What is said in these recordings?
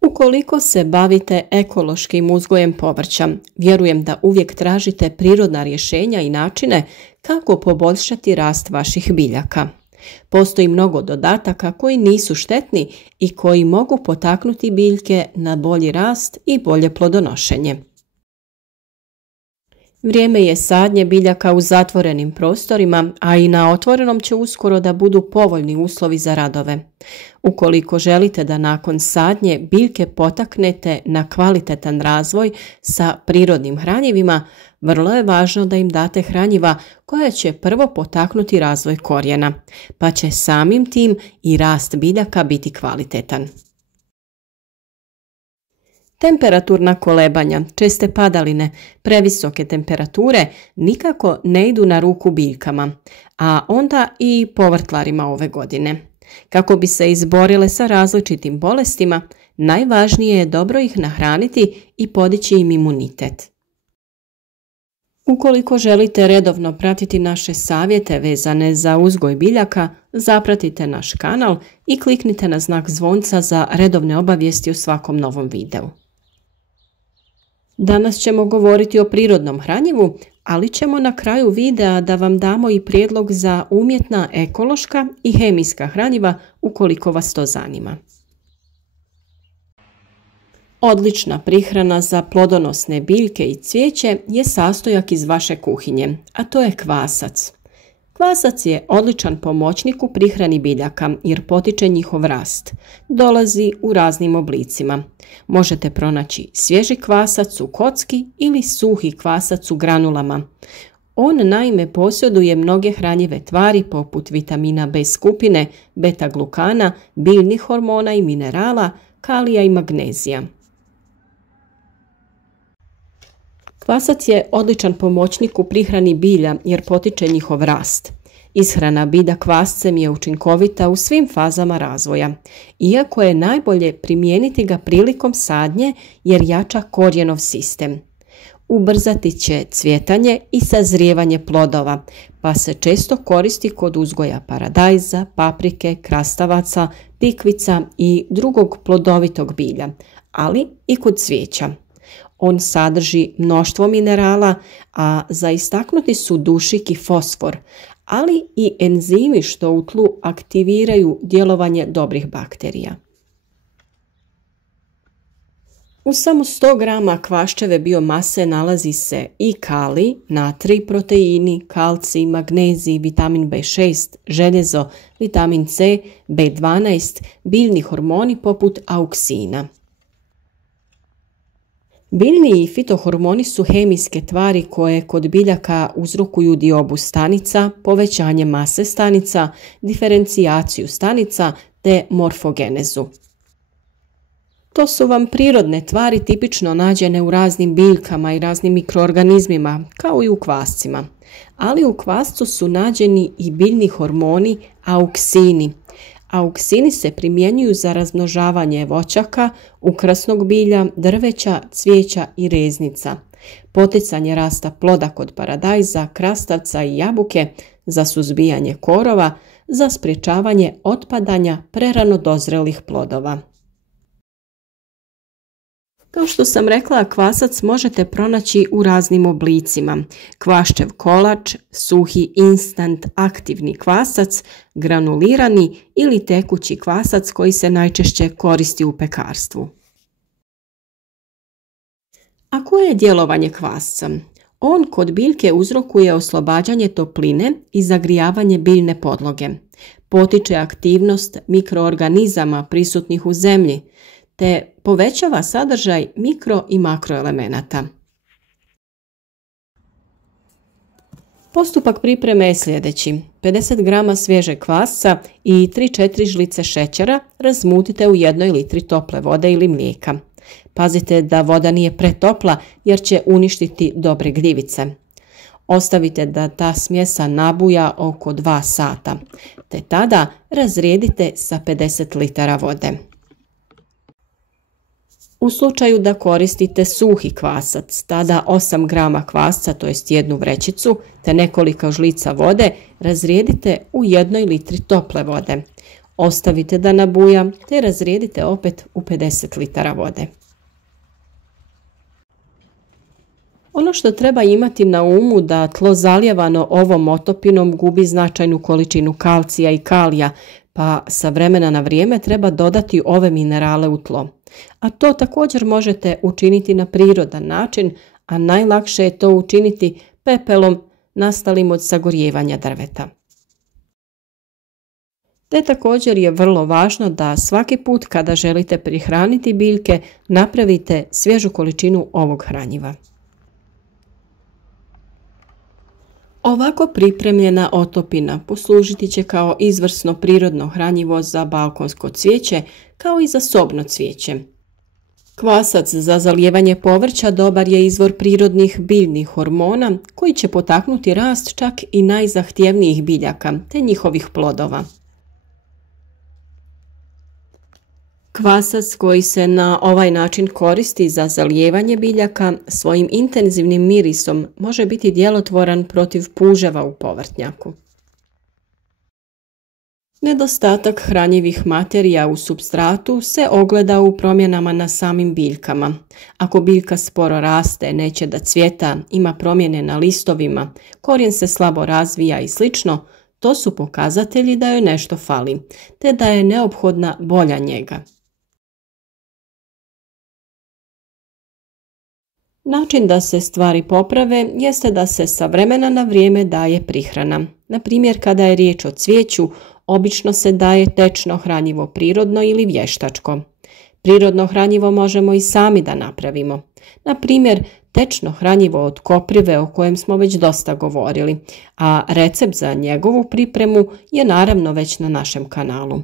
Ukoliko se bavite ekološkim uzgojem povrća, vjerujem da uvijek tražite prirodna rješenja i načine kako poboljšati rast vaših biljaka. Postoji mnogo dodataka koji nisu štetni i koji mogu potaknuti biljke na bolji rast i bolje plodonošenje. Vrijeme je sadnje biljaka u zatvorenim prostorima, a i na otvorenom će uskoro da budu povoljni uslovi za radove. Ukoliko želite da nakon sadnje biljke potaknete na kvalitetan razvoj sa prirodnim hranjivima, vrlo je važno da im date hranjiva koja će prvo potaknuti razvoj korijena, pa će samim tim i rast biljaka biti kvalitetan. Temperaturna kolebanja, česte padaline, previsoke temperature nikako ne idu na ruku biljkama, a onda i povrtlarima ove godine. Kako bi se izborile sa različitim bolestima, najvažnije je dobro ih nahraniti i podići im imunitet. Ukoliko želite redovno pratiti naše savjete vezane za uzgoj biljaka, zapratite naš kanal i kliknite na znak zvonca za redovne obavijesti o svakom novom videu. Danas ćemo govoriti o prirodnom hranjivu, ali ćemo na kraju videa da vam damo i prijedlog za umjetna, ekološka i hemijska hranjiva ukoliko vas to zanima. Odlična prihrana za plodonosne biljke i cvijeće je sastojak iz vaše kuhinje, a to je kvasac. Kvasac je odličan pomoćnik u prihrani biljaka jer potiče njihov rast. Dolazi u raznim oblicima. Možete pronaći svježi kvasac u kocki ili suhi kvasac u granulama. On naime posjeduje mnoge hranjive tvari poput vitamina B skupine, beta-glukana, biljnih hormona i minerala, kalija i magnezija. Kvasac je odličan pomoćnik u prihrani bilja jer potiče njihov rast. Ishrana bilja kvascem je učinkovita u svim fazama razvoja, iako je najbolje primijeniti ga prilikom sadnje jer jača korijenov sistem. Ubrzati će cvjetanje i sazrijevanje plodova, pa se često koristi kod uzgoja paradajza, paprike, krastavaca, tikvica i drugog plodovitog bilja, ali i kod cvijeća. On sadrži mnoštvo minerala, a za istaknuti su dušik i fosfor, ali i enzimi što u tlu aktiviraju djelovanje dobrih bakterija. U samo 100 grama kvaščeve biomase nalazi se i kalij, natrij, proteini, kalcij, magnezij, vitamin B6, željezo, vitamin C, B12, biljni hormoni poput auksina. Biljni i fitohormoni su hemijske tvari koje kod biljaka uzrokuju diobu stanica, povećanje mase stanica, diferencijaciju stanica te morfogenezu. To su vam prirodne tvari tipično nađene u raznim biljkama i raznim mikroorganizmima, kao i u kvascima. Ali u kvascu su nađeni i biljni hormoni auksini. Auksini se primjenjuju za razmnožavanje voćaka, ukrasnog bilja, drveća, cvijeća i reznica, poticanje rasta ploda kod paradajza, krastavca i jabuke, za suzbijanje korova, za sprječavanje otpadanja prerano dozrelih plodova. Kao što sam rekla, kvasac možete pronaći u raznim oblicima. Kvaščev kolač, suhi instant aktivni kvasac, granulirani ili tekući kvasac koji se najčešće koristi u pekarstvu. A koje je djelovanje kvasca? On kod biljke uzrokuje oslobađanje topline i zagrijavanje biljne podloge. Potiče aktivnost mikroorganizama prisutnih u zemlji, te povećava sadržaj mikro i makroelemenata. Postupak pripreme je sljedeći. 50 grama svježeg kvasca i 3-4 žlice šećera razmutite u 1 litri tople vode ili mlijeka. Pazite da voda nije pretopla jer će uništiti dobre gljivice. Ostavite da ta smjesa nabuja oko 2 sata, te tada razrijedite sa 50 litara vode. U slučaju da koristite suhi kvasac, tada 8 grama kvasca, to jest 1 vrećicu, te nekoliko žlica vode razrijedite u 1 litri tople vode. Ostavite da nabuja te razrijedite opet u 50 litara vode. Ono što treba imati na umu da tlo zalijevano ovom otopinom gubi značajnu količinu kalcija i kalija, pa sa vremena na vrijeme treba dodati ove minerale u tlo. A to također možete učiniti na prirodan način, a najlakše je to učiniti pepelom nastalim od sagorijevanja drveta. Te također je vrlo važno da svaki put kada želite prihraniti biljke napravite svježu količinu ovog hranjiva. Ovako pripremljena otopina poslužiti će kao izvrsno prirodno hranjivo za balkonsko cvijeće kao i za sobno cvijeće. Kvasac za zalijevanje povrća dobar je izvor prirodnih biljnih hormona koji će potaknuti rast čak i najzahtjevnijih biljaka te njihovih plodova. Kvasac koji se na ovaj način koristi za zalijevanje biljaka svojim intenzivnim mirisom može biti djelotvoran protiv puževa u povrtnjaku. Nedostatak hranjivih materija u supstratu se ogleda u promjenama na samim biljkama. Ako biljka sporo raste, neće da cvjeta, ima promjene na listovima, korijen se slabo razvija i sl., to su pokazatelji da joj nešto fali, te da je neophodna bolja njega. Način da se stvari poprave jeste da se sa vremena na vrijeme daje prihrana. Na primjer, kada je riječ o cvijeću, obično se daje tečno hranjivo prirodno ili vještačko. Prirodno hranjivo možemo i sami da napravimo. Na primjer, tečno hranjivo od koprive o kojem smo već dosta govorili, a recept za njegovu pripremu je naravno već na našem kanalu.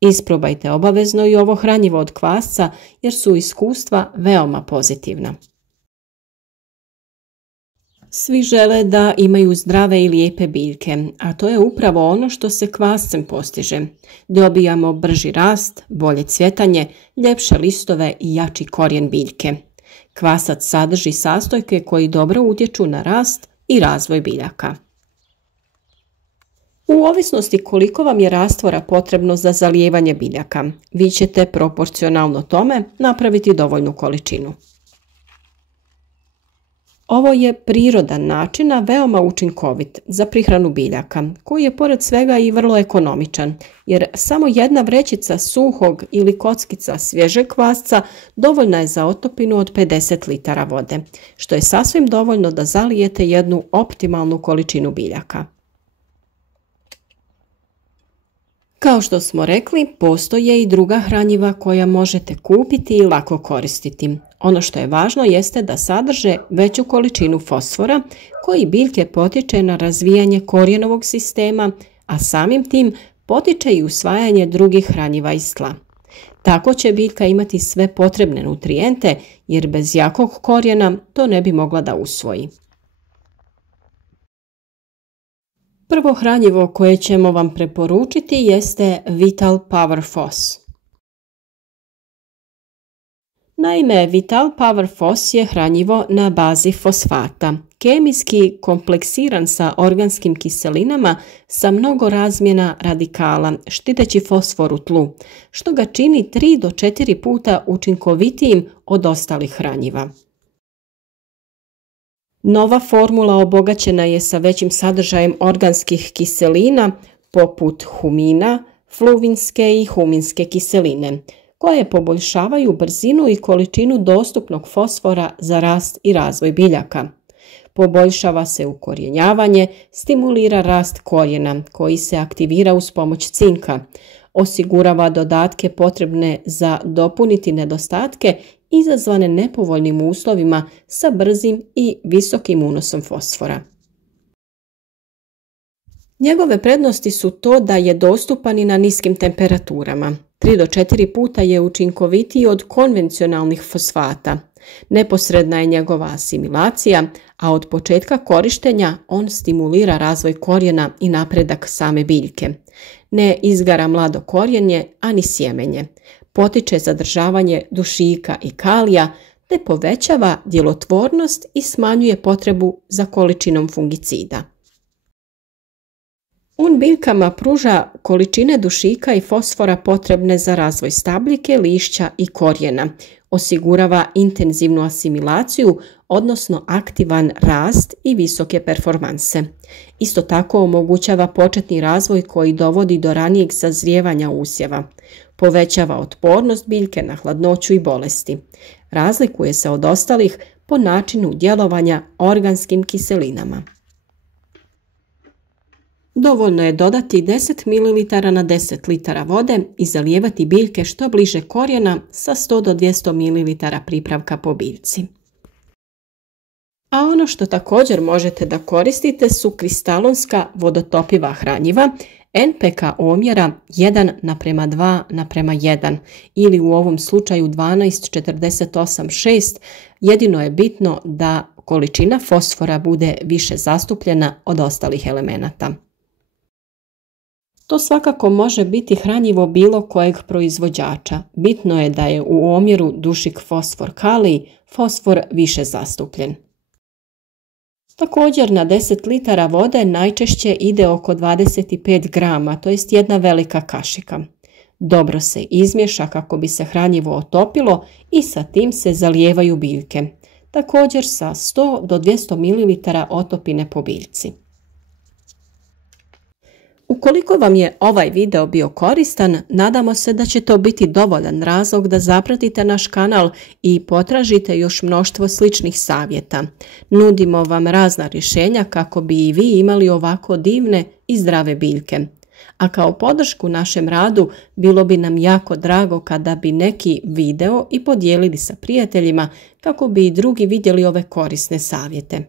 Isprobajte obavezno i ovo hranjivo od kvasca jer su iskustva veoma pozitivna. Svi žele da imaju zdrave i lijepe biljke, a to je upravo ono što se kvascem postiže. Dobijamo brži rast, bolje cvjetanje, ljepše listove i jači korijen biljke. Kvasac sadrži sastojke koji dobro utječu na rast i razvoj biljaka. U ovisnosti koliko vam je rastvora potrebno za zalijevanje biljaka, vi ćete proporcionalno tome napraviti dovoljnu količinu. Ovo je prirodan način, a veoma učinkovit za prihranu biljaka, koji je pored svega i vrlo ekonomičan, jer samo jedna vrećica suhog ili kockica svježeg kvasca dovoljna je za otopinu od 50 litara vode, što je sasvim dovoljno da zalijete jednu optimalnu količinu biljaka. Kao što smo rekli, postoje i druga hranjiva koja možete kupiti i lako koristiti. Ono što je važno jeste da sadrže veću količinu fosfora koji biljke potiče na razvijanje korijenovog sistema, a samim tim potiče i usvajanje drugih hranjiva iz tla. Tako će biljka imati sve potrebne nutrijente jer bez jakog korijena to ne bi mogla da usvoji. Prvo hranjivo koje ćemo vam preporučiti jeste Vital Power Fos. Naime, Vital Power Fos je hranjivo na bazi fosfata, kemijski kompleksiran sa organskim kiselinama sa mnogo razmjena radikala, štiteći fosfor u tlu, što ga čini 3 do 4 puta učinkovitijim od ostalih hranjiva. Nova formula obogaćena je sa većim sadržajem organskih kiselina poput humina, fluvinske i huminske kiseline, koje poboljšavaju brzinu i količinu dostupnog fosfora za rast i razvoj biljaka. Poboljšava se ukorijenjavanje, stimulira rast korijena koji se aktivira uz pomoć cinka, osigurava dodatke potrebne za dopuniti nedostatke izazvane nepovoljnim uslovima sa brzim i visokim unosom fosfora. Njegove prednosti su to da je dostupan i na niskim temperaturama. 3 do 4 puta je učinkovitiji od konvencionalnih fosfata. Neposredna je njegova asimilacija, a od početka korištenja on stimulira razvoj korijena i napredak same biljke. Ne izgara mlado korijenje, ani sjemenje. Potiče zadržavanje dušika i kalija, te povećava djelotvornost i smanjuje potrebu za količinom fungicida. On biljkama pruža količine dušika i fosfora potrebne za razvoj stabljike, lišća i korijena. Osigurava intenzivnu asimilaciju, odnosno aktivan rast i visoke performanse. Isto tako omogućava početni razvoj koji dovodi do ranijeg sazrijevanja usjeva. Povećava otpornost biljke na hladnoću i bolesti. Razlikuje se od ostalih po načinu djelovanja organskim kiselinama. Dovoljno je dodati 10 ml na 10 litara vode i zalijevati biljke što bliže korijena sa 100 do 200 ml pripravka po biljci. A ono što također možete da koristite su kristalonska vodotopiva hranjiva NPK omjera 1:2:1 ili u ovom slučaju 12:48:6. Jedino je bitno da količina fosfora bude više zastupljena od ostalih elemenata. To svakako može biti hranjivo bilo kojeg proizvođača. Bitno je da je u omjeru dušik fosfor kalij, fosfor više zastupljen. Također na 10 litara vode najčešće ide oko 25 grama, to jest jedna velika kašika. Dobro se izmiješa kako bi se hranjivo otopilo i sa tim se zalijevaju biljke. Također sa 100 do 200 ml otopine po biljci. Ukoliko vam je ovaj video bio koristan, nadamo se da će to biti dovoljan razlog da zapratite naš kanal i potražite još mnoštvo sličnih savjeta. Nudimo vam razna rješenja kako bi i vi imali ovako divne i zdrave biljke. A kao podršku našem radu bilo bi nam jako drago kada bi neki video i podijelili sa prijateljima kako bi i drugi vidjeli ove korisne savjete.